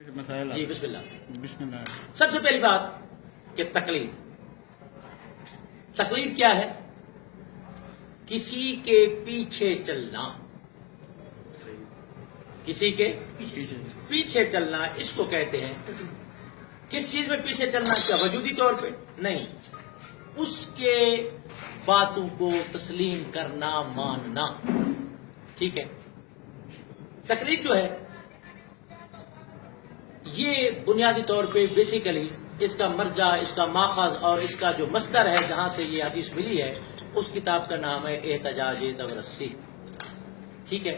جی بسم اللہ۔ بسم اللہ۔ سب سے پہلی بات کہ تقلید کیا ہے؟ کسی کے پیچھے چلنا، کسی کے پیچھے چلنا اس کو کہتے ہیں۔ کس چیز میں پیچھے چلنا؟ کیا وجودی طور پہ؟ نہیں، اس کے باتوں کو تسلیم کرنا، ماننا، ٹھیک ہے۔ تقلید جو ہے یہ بنیادی طور پہ بیسیکلی اس کا مرجع، اس کا ماخذ اور اس کا جو مصدر ہے جہاں سے یہ حدیث ملی ہے، اس کتاب کا نام ہے احتجاج طبرسی، ٹھیک ہے۔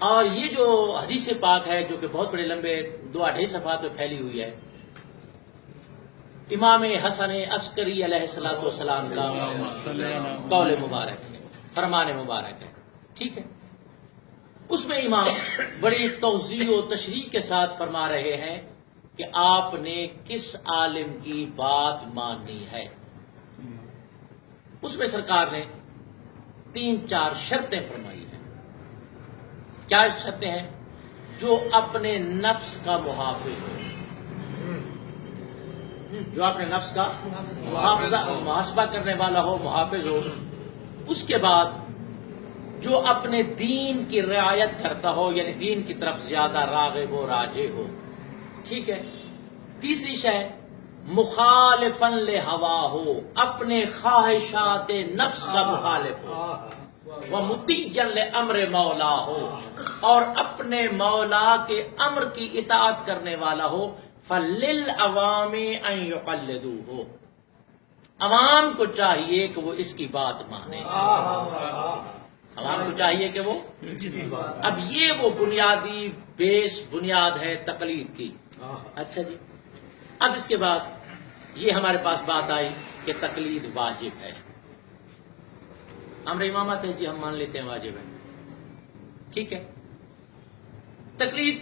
اور یہ جو حدیث پاک ہے جو کہ بہت بڑے لمبے 2-2.5 صفحات میں پھیلی ہوئی ہے، امام حسن عسکری علیہ السلام کا قول مبارک ہے، فرمان مبارک ہے، ٹھیک ہے۔ اس میں امام بڑی توضیح و تشریح کے ساتھ فرما رہے ہیں کہ آپ نے کس عالم کی بات ماننی ہے۔ اس میں سرکار نے 3-4 شرطیں فرمائی ہیں۔ کیا شرطیں ہیں؟ جو اپنے نفس کا محافظ ہو، جو اپنے نفس کا محاسبہ کرنے والا ہو، محافظ ہو۔ اس کے بعد جو اپنے دین کی رعایت کرتا ہو، یعنی دین کی طرف زیادہ راغب و راجع ہو، ٹھیک ہے۔ تیسری شے مخالفا لہوا ہو، اپنے خواہشات نفس کا مخالف ہو، ومطیعا لامر مولا ہو، اور اپنے مولا کے امر کی اطاعت کرنے والا ہو۔ فللعوام ان یقلدوہ، عوام کو چاہیے کہ وہ اس کی بات مانے، عوام کو چاہیے کہ وہ۔ اب یہ وہ بنیادی بنیاد ہے تقلید کی۔ اچھا جی، اب اس کے بعد یہ ہمارے پاس بات آئی کہ تقلید واجب ہے۔ امر امامت ہے جی، ہم مان لیتے ہیں واجب ہے، ٹھیک ہے۔ تقلید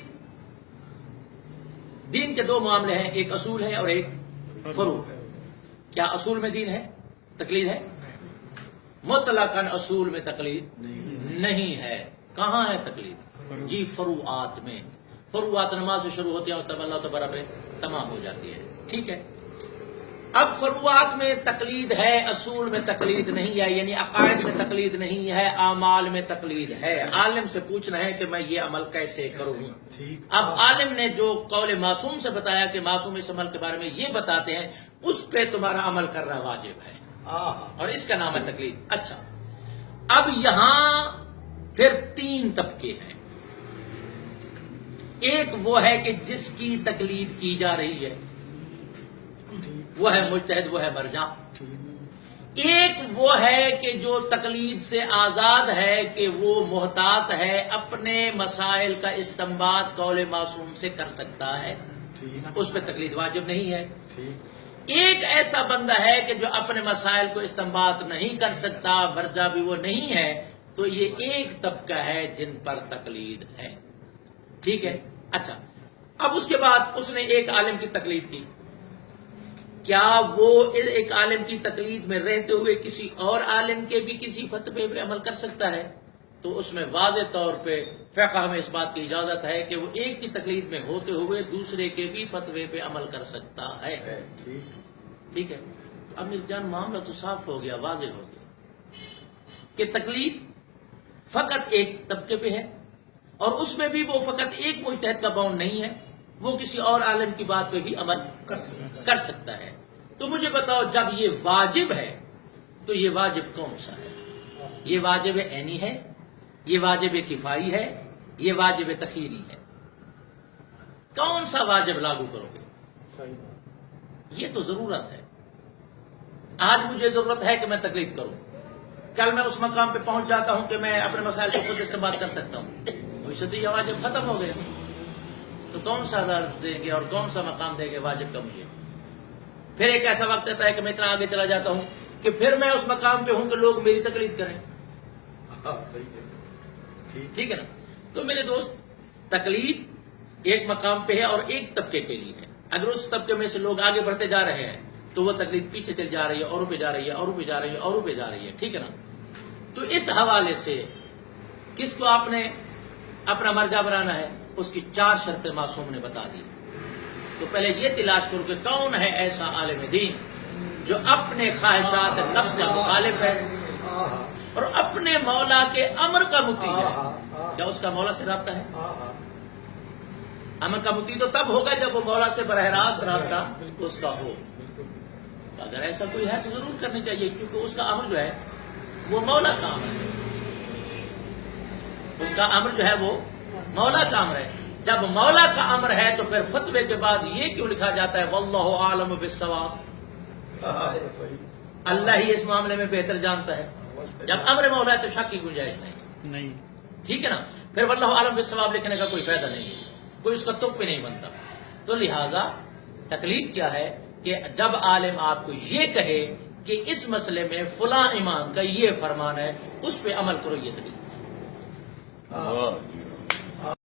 دین کے 2 معاملے ہیں، ایک اصول ہے اور ایک فروع ہے۔ کیا اصول میں دین ہے، تقلید ہے؟ مطلقاً اصول میں تقلید نہیں ہے۔ کہاں ہے تقلید؟ جی فروعات میں۔ فروعات نماز سے شروع ہوتی ہیں اور تب اللہ تبارہ پہ تمام ہو جاتی ہے، ٹھیک ہے۔ اب فروعات میں تقلید ہے، اصول میں تقلید نہیں ہے، یعنی عقائد میں تقلید نہیں ہے، اعمال میں تقلید ہے۔ عالم سے پوچھنا ہے کہ میں یہ عمل کیسے کروں۔ اب عالم نے جو قول معصوم سے بتایا کہ معصوم اس عمل کے بارے میں یہ بتاتے ہیں، اس پہ تمہارا عمل کرنا واجب ہے، اور اس کا نام ہے تقلید۔ اچھا، اب یہاں پھر 3 طبقے ہیں۔ ایک وہ ہے کہ جس کی تقلید کی جا رہی ہے، وہ ہے مجتہد، وہ ہے مرجع۔ ایک وہ ہے کہ جو تقلید سے آزاد ہے، کہ وہ محتاط ہے، اپنے مسائل کا استنباط قول معصوم سے کر سکتا ہے، اس پہ تقلید واجب نہیں ہے۔ ایک ایسا بندہ ہے کہ جو اپنے مسائل کو استنباط نہیں کر سکتا، مرجع بھی وہ نہیں ہے، تو یہ ایک طبقہ ہے جن پر تقلید ہے، ٹھیک ہے۔ اچھا، اب اس کے بعد اس نے ایک عالم کی تقلید کی، کیا وہ ایک عالم کی تقلید میں رہتے ہوئے کسی اور عالم کے بھی کسی فتوے پہ عمل کر سکتا ہے؟ تو اس میں واضح طور پہ فقہ میں اس بات کی اجازت ہے کہ وہ ایک کی تقلید میں ہوتے ہوئے دوسرے کے بھی فتوے پہ عمل کر سکتا ہے، ٹھیک ہے۔ اب میری جان معاملہ تو صاف ہو گیا، واضح ہو گیا کہ تقلید فقط ایک طبقے پہ ہے، اور اس میں بھی وہ فقط ایک مجتہد کا باؤنڈ نہیں ہے، وہ کسی اور عالم کی بات پہ بھی عمل کر سکتا ہے۔ تو مجھے بتاؤ، جب یہ واجب ہے تو یہ واجب کون سا ہے؟ یہ واجب عینی ہے، یہ واجب کفائی ہے، یہ واجب تخیری ہے؟ کون سا واجب لاگو کرو گے؟ یہ تو ضرورت ہے۔ آج مجھے ضرورت ہے کہ میں تقلید کروں، کل میں اس مقام پہ پہنچ جاتا ہوں کہ میں اپنے مسائل کو خود استعمال کر سکتا ہوں، مجھ سے تو یہ واجب ختم ہو گیا، تو کون سا درد دیں گے اور کون سا مقام دیں گے واجب کا مجھے؟ پھر ایک ایسا وقت آتا ہے کہ میں اتنا آگے چلا جاتا ہوں کہ پھر میں اس مقام پہ ہوں کہ لوگ میری تقلید کریں، ٹھیک ہے نا۔ تو میرے دوست، تقلید ایک مقام پہ ہے اور ایک طبقے کے لیے ہے۔ اگر اس طبقے میں سے لوگ آگے بڑھتے جا رہے ہیں تو وہ تقلید پیچھے چل جا رہی ہے، اوروں پہ جا رہی ہے، اوروں پہ جا رہی ہے، اوروں پہ جا رہی ہے، ٹھیک ہے نا۔ تو اس حوالے سے کس کو آپ نے اپنا مرجع بنانا ہے؟ اس کی 4 شرطیں معصوم نے بتا دی۔ تو پہلے یہ تلاش کرو کہ کون ہے ایسا عالم دین جو اپنے خواہشات نفس کا مخالف ہے اور اپنے مولا کے امر کا مطیع ہے. کیا اس کا مولا سے رابطہ ہے؟ امر کا مطیع تو تب ہوگا جب وہ مولا سے براہ راست رابطہ اس کا ہو. اگر ایسا کوئی ہے تو ضرور کرنی چاہیے، کیونکہ اس کا امر جو ہے وہ مولا کا امر ہے. اس کا امر جو ہے وہ مولا کا امر ہے. جب مولا کا امر ہے تو پھر فتوے کے بعد یہ کیوں لکھا جاتا ہے واللہ عالم بالصواب؟ اللہ ہی اس معاملے میں بہتر جانتا ہے. جب امر مولا ہے تو شک کی گنجائش نہیں. ٹھیک ہے نا؟ پھر واللہ عالم بالصواب لکھنے کا کوئی فائدہ نہیں ہے، کوئی اس کا تک بھی نہیں بنتا. تو لہذا تقلید کیا ہے کہ جب عالم آپ کو یہ کہے کہ اس مسئلے میں فلاں امام کا یہ فرمان ہے، اس پہ عمل کرو، یہ تقلید.